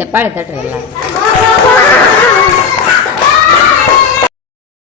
ಚಪ್ಪಾಳೆ ತಟ್ರಿ ಎಲ್ಲ